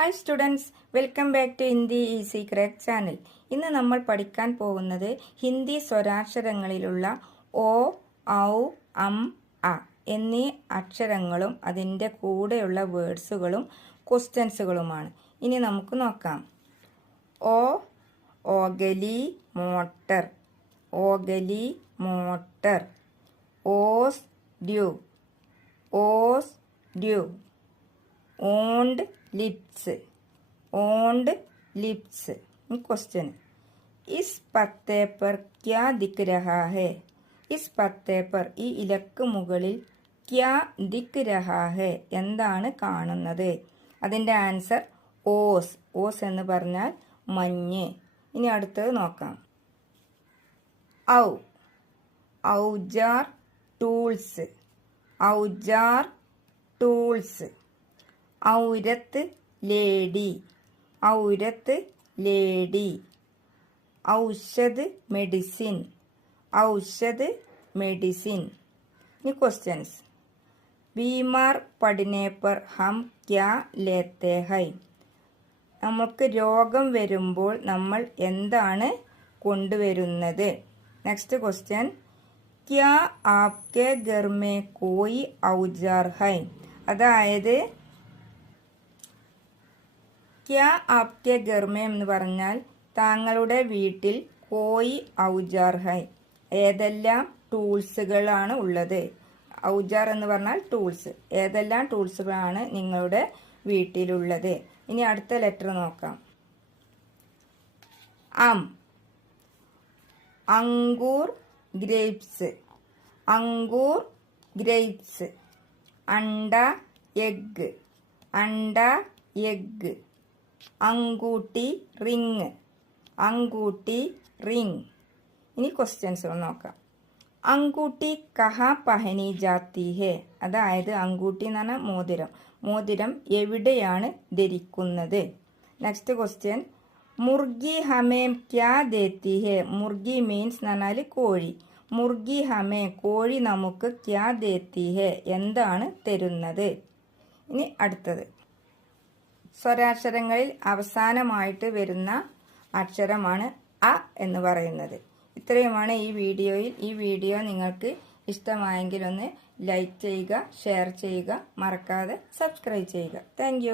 Hi students, welcome back to Hindi easy crack channel. ഇന്ന് നമ്മൾ പഠിക്കാൻ പോകുന്നത് ഹിന്ദി സ്വരാക്ഷരങ്ങളിലുള്ള ഓ, ഔ, അം, അ എന്നീ അക്ഷരങ്ങളും അതിൻ്റെ കൂടെയുള്ള വേർഡ്സുകളും ക്വസ്റ്റ്യൻസുകളുമാണ്. ഇനി നമുക്ക് നോക്കാം. ഓ, ഓഗലി മോട്ടർ, ഓഗലി മോട്ടർ. ഓസ് ഡ്യൂ, ഓസ് ഡ്യൂ. ഓണ്ട് लिप्स, ओंड लिप्स. क्वेश्चन, इस पत्ते पर क्या दिख रहा है? इस पत्ते पर ഈ ഇലക്ക് മുകളിൽ क्या दिख रहा है എന്താണ് കാണുന്നത്? അതിൻ്റെ ആൻസർ ഓസ്. ഓസ് എന്ന് പറഞ്ഞാൽ മഞ്ഞ്. ഇനി അടുത്തത് നോക്കാം. ഔ, ഔജാർ ടൂൾസ്, ഔജാർ ടൂൾസ്. ഔരത്ത് ലേഡി, ഔരത്ത് ലേഡി. ഔഷധ് മെഡിസിൻ, ഔഷധ് മെഡിസിൻ. ഇനി ക്വസ്റ്റ്യൻസ്. ബീമാർ പഠിനെ പർ ഹം ക്യാ ലേത്തെ ഹൈ? നമുക്ക് രോഗം വരുമ്പോൾ നമ്മൾ എന്താണ് കൊണ്ടുവരുന്നത്? Next question. ക്യാ ആപ്കെ ഘർ മേ കോയി ഔജാർ ഹൈ? അതായത് ക്യാ ആപ്കെ ഘർ മേ എന്ന് പറഞ്ഞാൽ താങ്കളുടെ വീട്ടിൽ കോയി ഔജാർ ഹൈ, ഏതെല്ലാം ടൂൾസുകളാണ് ഉള്ളത്? ഔജാർ എന്ന് പറഞ്ഞാൽ ടൂൾസ്. ഏതെല്ലാം ടൂൾസുകളാണ് നിങ്ങളുടെ വീട്ടിലുള്ളത്? ഇനി അടുത്ത ലെറ്റർ നോക്കാം. അം, അങ്കൂർ ഗ്രേപ്സ്, അങ്കൂർ ഗ്രേപ്സ്. അണ്ട എഗ്, അണ്ട എഗ്. അങ്കൂട്ടി റിങ്, അങ്കൂട്ടി റിങ്. ഇനി ക്വസ്റ്റ്യൻസ് നോക്കാം. അങ്കൂട്ടി കഹാ പഹനി ജാത്തി ഹെ? അതായത് അങ്കൂട്ടി എന്ന് പറഞ്ഞാൽ മോതിരം. മോതിരം എവിടെയാണ് ധരിക്കുന്നത്? Next question. മുർഗി ഹമേം ക്യാ ദേത്തി ഹെ? മുർഗി മീൻസ് എന്ന് പറഞ്ഞാൽ കോഴി. മുർഗി ഹമേ, കോഴി നമുക്ക് ക്യാ ദേത്തി ഹെ, എന്താണ് തരുന്നത്? ഇനി അടുത്തത്. സ്വരാക്ഷരങ്ങളിൽ അവസാനമായിട്ട് വരുന്ന അക്ഷരമാണ് അ എന്ന് പറയുന്നത്. ഇത്രയുമാണ് ഈ വീഡിയോയിൽ. ഈ വീഡിയോ നിങ്ങൾക്ക് ഇഷ്ടമായെങ്കിൽ ഒന്ന് ലൈക്ക് ചെയ്യുക, ഷെയർ ചെയ്യുക, മറക്കാതെ സബ്സ്ക്രൈബ് ചെയ്യുക. താങ്ക്